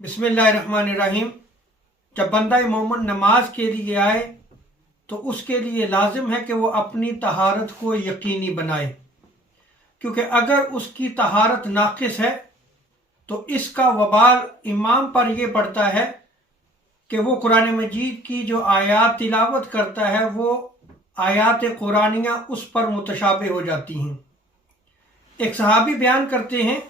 बिस्मिल्लाहिर्रहमानिर्रहीम। जब बंदा मोमिन नमाज के लिए आए तो उसके लिए लाजिम है कि वो अपनी तहारत को यकीनी बनाए, क्योंकि अगर उसकी तहारत नाकिस है तो इसका वबाल इमाम पर यह पड़ता है कि वो कुरान मजीद की जो आयात तिलावत करता है वो आयात कुरानियाँ उस पर मुतशाबे हो जाती हैं। एक सहाबी बयान करते हैं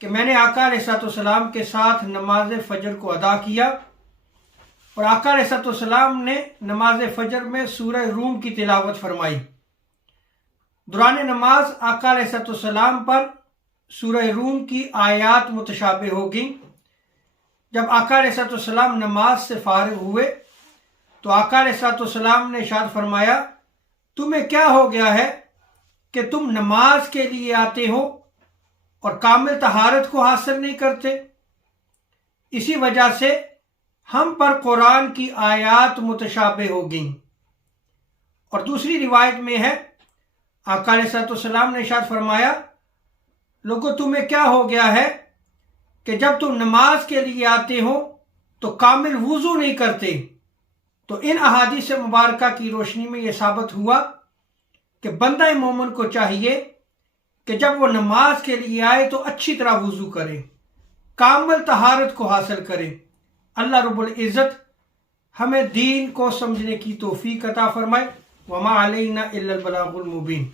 कि मैंने आका अलैहिस्सलाम के साथ नमाज फजर को अदा किया और आका अलैहिस्सलाम ने नमाज फजर में सूरह रूम की तिलावत फरमाई। दौरान नमाज आका अलैहिस्सलाम पर सूरह रूम की आयात मुतशाबे हो गई। जब आका अलैहिस्सलाम नमाज से फारिग हुए तो आका अलैहिस्सलाम ने इरशाद फरमाया, तुम्हें क्या हो गया है कि तुम नमाज के लिए आते हो और कामिल तहारत को हासिल नहीं करते। इसी वजह से हम पर कुरान की आयात मुतशाबे हो गई। और दूसरी रिवायत में है आका अलैहिस्सलाम ने इरशाद फरमाया, लोगों तुम्हें क्या हो गया है कि जब तुम नमाज के लिए आते हो तो कामिल वुजू नहीं करते। तो इन अहादीस मुबारका की रोशनी में यह साबित हुआ कि बंदा मोमिन को चाहिए कि जब वो नमाज के लिए आए तो अच्छी तरह वुजू करे, कामिल तहारत को हासिल करे। अल्लाह रब्बुल इज़्ज़त हमें दीन को समझने की तौफीक अता फरमाए। वमा अलैना इल्लल बलागुल मुबीन।